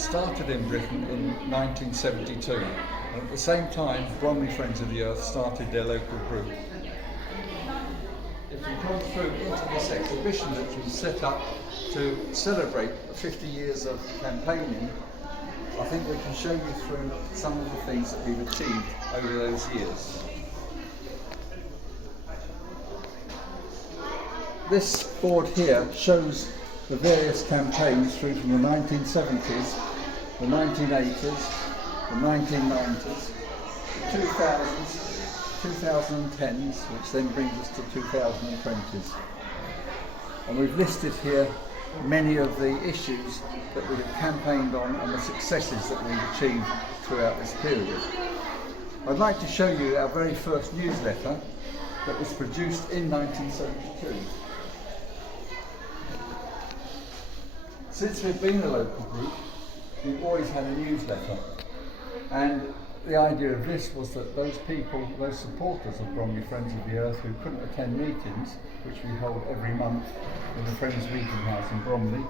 started in Britain in 1972. And at the same time, Bromley Friends of the Earth started their local group. If we come through into this exhibition which was set up to celebrate 50 years of campaigning, I think we can show you through some of the things that we've achieved over those years. This board here shows the various campaigns through from the 1970s, the 1980s, the 1990s, the 2000s, 2010s, which then brings us to 2020s. And we've listed here many of the issues that we have campaigned on and the successes that we've achieved throughout this period. I'd like to show you our very first newsletter that was produced in 1972. Since we've been a local group, we've always had a newsletter, and the idea of this was that those people, those supporters of Bromley Friends of the Earth who couldn't attend meetings, which we hold every month in the Friends Meeting House in Bromley,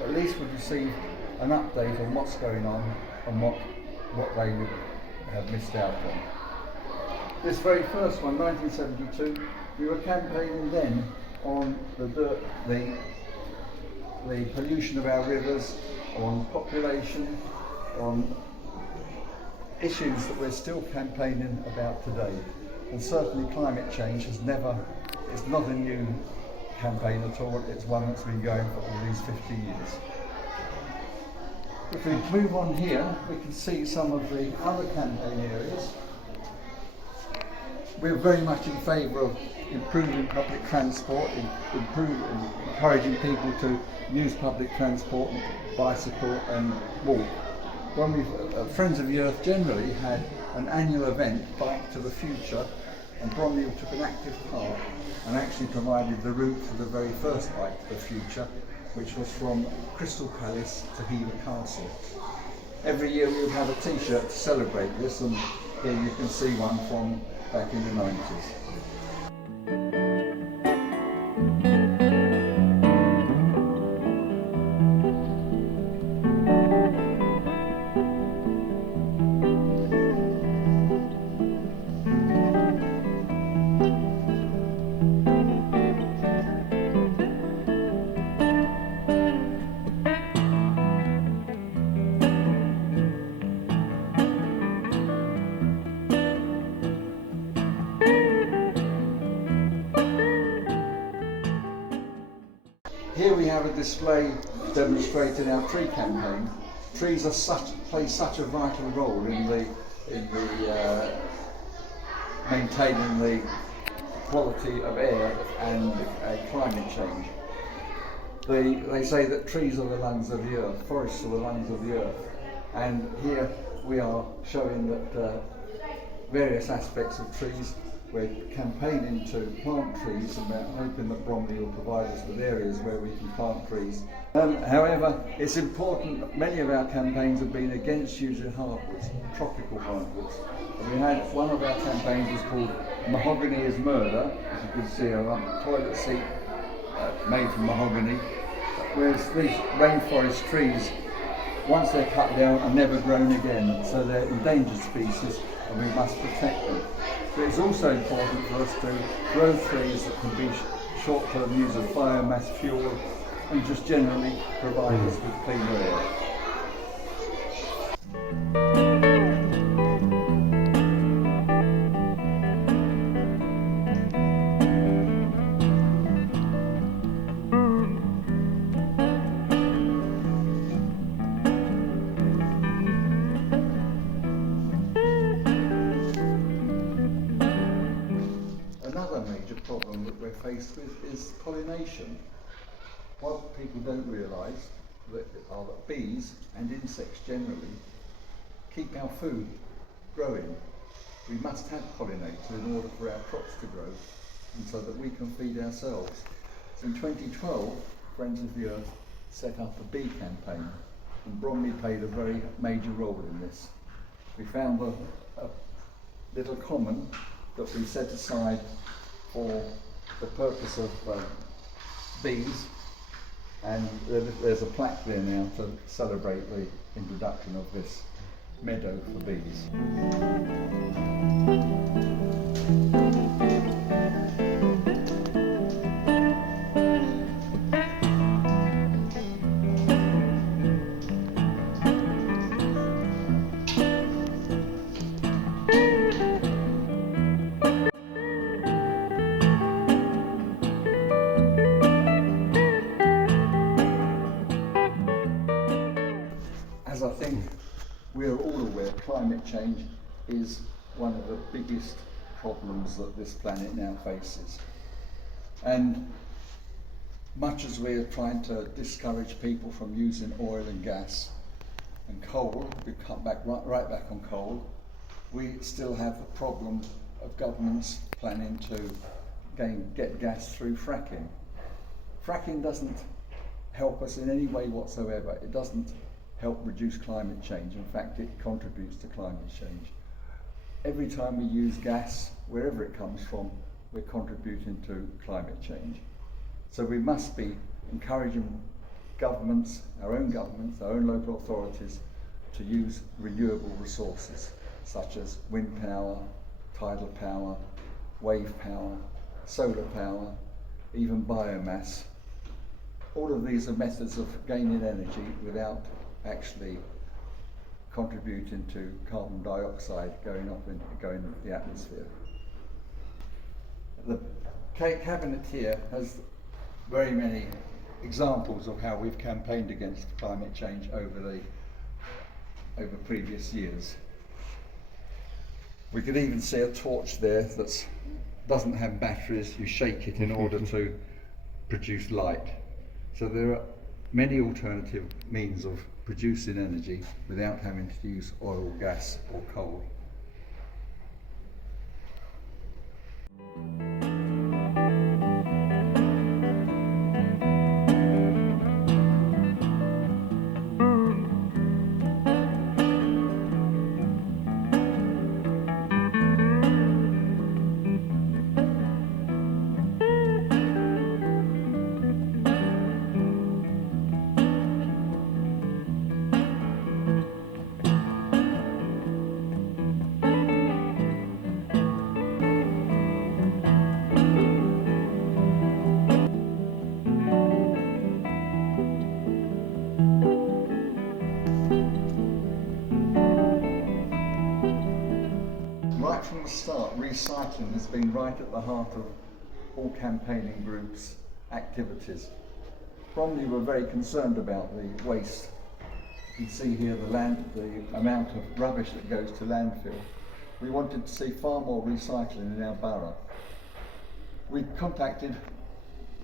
at least would receive an update on what's going on and what they would have missed out on. This very first one, 1972, we were campaigning then on the pollution of our rivers, on population, on issues that we're still campaigning about today. And certainly climate change is not a new campaign at all, it's one that's been going for all these 50 years. If we move on here, we can see some of the other campaign areas. We're very much in favour of improving public transport, encouraging people to use public transport, bicycle and walk. When Friends of the Earth generally had an annual event, Bike to the Future, and Bromley took an active part and actually provided the route for the very first Bike to the Future, which was from Crystal Palace to Hever Castle. Every year we would have a t-shirt to celebrate this, and here you can see one from back in the 90s. Here we have a display demonstrating our tree campaign. Trees play such a vital role in maintaining the quality of air and climate change. They say that trees are the lungs of the earth, forests are the lungs of the earth, and here we are showing that various aspects of trees. We're campaigning to plant trees, and we're hoping that Bromley will provide us with areas where we can plant trees. However, it's important that many of our campaigns have been against using hardwoods, tropical hardwoods. And we had one of our campaigns was called Mahogany is Murder, as you can see, a toilet seat made from mahogany, whereas these rainforest trees, once they're cut down, are never grown again, so they're endangered species and we must protect them. But it's also important for us to grow trees that can be short-term use of biomass fuel and just generally provide us with cleaner air. Another major problem that we're faced with is pollination. What people don't realise are that bees and insects generally keep our food growing. We must have pollinators in order for our crops to grow and so that we can feed ourselves. So in 2012, Friends of the Earth set up a bee campaign, and Bromley played a very major role in this. We found a little common that we set aside for the purpose of bees, And there's a plaque there now to celebrate the introduction of this meadow for bees. As I think we are all aware, climate change is one of the biggest problems that this planet now faces. And much as we are trying to discourage people from using oil and gas and coal, we cut back right back on coal, we still have the problem of governments planning to get gas through fracking. Fracking doesn't help us in any way whatsoever. It doesn't help reduce climate change. In fact, it contributes to climate change. Every time we use gas, wherever it comes from, we're contributing to climate change. So we must be encouraging governments, our own local authorities, to use renewable resources such as wind power, tidal power, wave power, solar power, even biomass. All of these are methods of gaining energy without actually contributing to carbon dioxide going into the atmosphere. The cabinet here has very many examples of how we've campaigned against climate change over previous years. We could even see a torch there that doesn't have batteries. You shake it in order to produce light. So there are many alternative means of producing energy without having to use oil, gas or coal. Right from the start, recycling has been right at the heart of all campaigning groups' activities. Bromley were very concerned about the waste. You can see here the amount of rubbish that goes to landfill. We wanted to see far more recycling in our borough. We contacted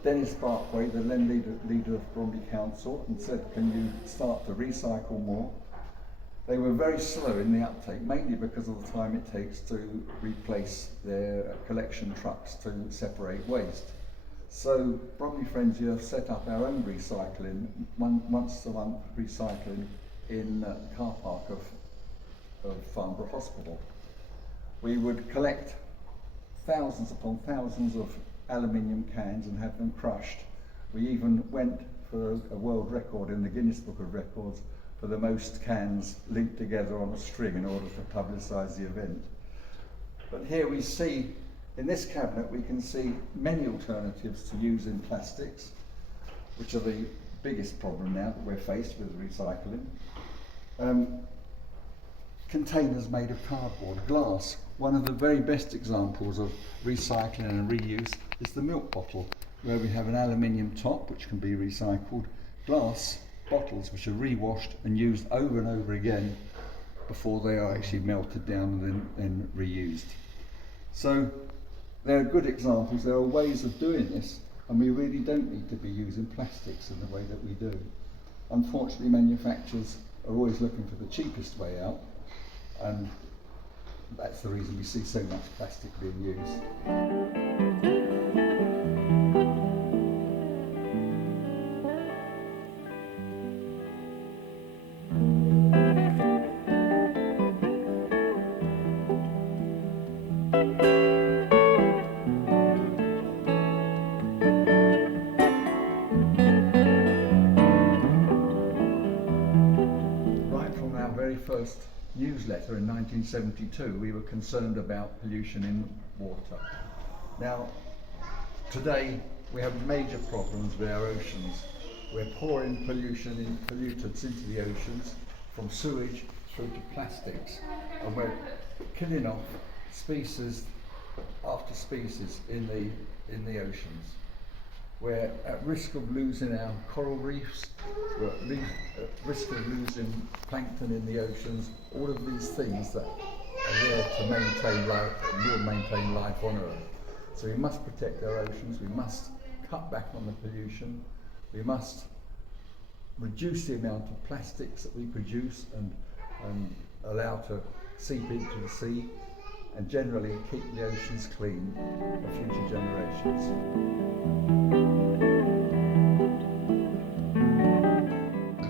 Dennis Barkway, the then leader of Bromley Council, and said, can you start to recycle more? They were very slow in the uptake, mainly because of the time it takes to replace their collection trucks to separate waste. So Bromley Friends here set up our own recycling, once a month recycling in the car park of Farnborough Hospital. We would collect thousands upon thousands of aluminium cans and have them crushed. We even went for a world record in the Guinness Book of Records for the most cans linked together on a string in order to publicise the event. But here we see, in this cabinet, we can see many alternatives to using plastics, which are the biggest problem now that we're faced with recycling. Containers made of cardboard, glass. One of the very best examples of recycling and reuse is the milk bottle, where we have an aluminium top which can be recycled, glass bottles which are re-washed and used over and over again before they are actually melted down and then reused. So there are good examples, there are ways of doing this, and we really don't need to be using plastics in the way that we do. Unfortunately, manufacturers are always looking for the cheapest way out, and that's the reason we see so much plastic being used. 1972, we were concerned about pollution in water. Now, today we have major problems with our oceans. We're pouring pollutants into the oceans, from sewage through to plastics, and we're killing off species after species in the oceans. We're at risk of losing our coral reefs, we're at risk of losing plankton in the oceans, all of these things that are there to maintain life, and will maintain life on Earth. So we must protect our oceans, we must cut back on the pollution, we must reduce the amount of plastics that we produce and allow to seep into the sea, and generally keep the oceans clean for future generations.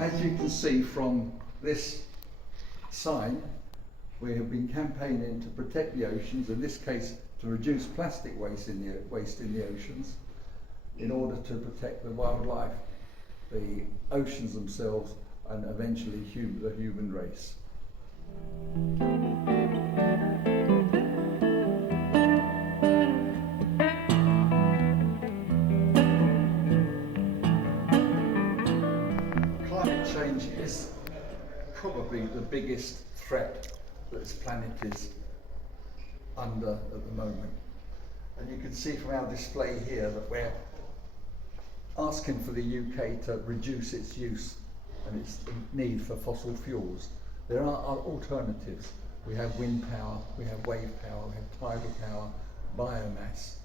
As you can see from this sign, we have been campaigning to protect the oceans, in this case to reduce plastic waste in the oceans, in order to protect the wildlife, the oceans themselves, and eventually the human race. Climate change is probably the biggest threat that this planet is under at the moment. And you can see from our display here that we're asking for the UK to reduce its use and its need for fossil fuels. There are alternatives. We have wind power, we have wave power, we have tidal power, biomass.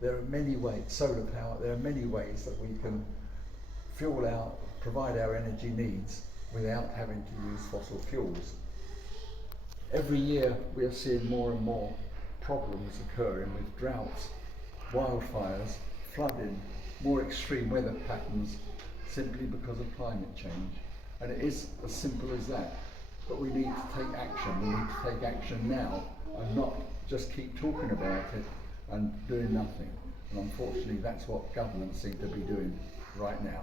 There are many ways, solar power, there are many ways that we can provide our energy needs without having to use fossil fuels. Every year we are seeing more and more problems occurring with droughts, wildfires, flooding, more extreme weather patterns, simply because of climate change. And it is as simple as that. But we need to take action. We need to take action now and not just keep talking about it and doing nothing. And unfortunately, that's what governments seem to be doing right now.